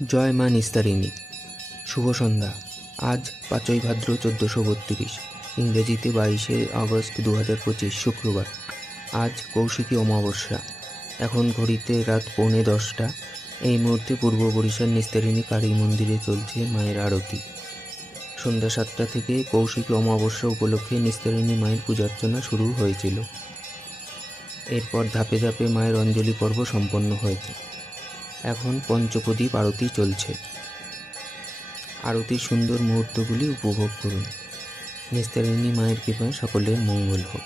জয় মা নিস্তারিণী। শুভ সন্ধ্যা। আজ 5ই ভাদ্র 1432, ইংরেজিতে 22শে আগস্ট 2025, শুক্রবার। আজ কৌশিকী অমাবস্যা। এখন ঘড়িতে রাত 9:45। এই মুহূর্তে পূর্ব বরিশাল নিস্তারিণী কালী মন্দিরে চলছে মায়ের আরতি। সন্ধ্যা 7টা থেকে কৌশিকী অমাবস্যা উপলক্ষে নিস্তারিণী মায়ের পূজার্চনা শুরু হয়েছিল। এরপর ধাপে ধাপে মায়ের অঞ্জলি পর্ব সম্পন্ন হয়েছে। এখন পঞ্চপ্রদীপ আরতি চলছে। আরতির সুন্দর মুহূর্তগুলি উপভোগ করুন। নিস্তারিণী মায়ের কৃপায় সকলের মঙ্গল হোক।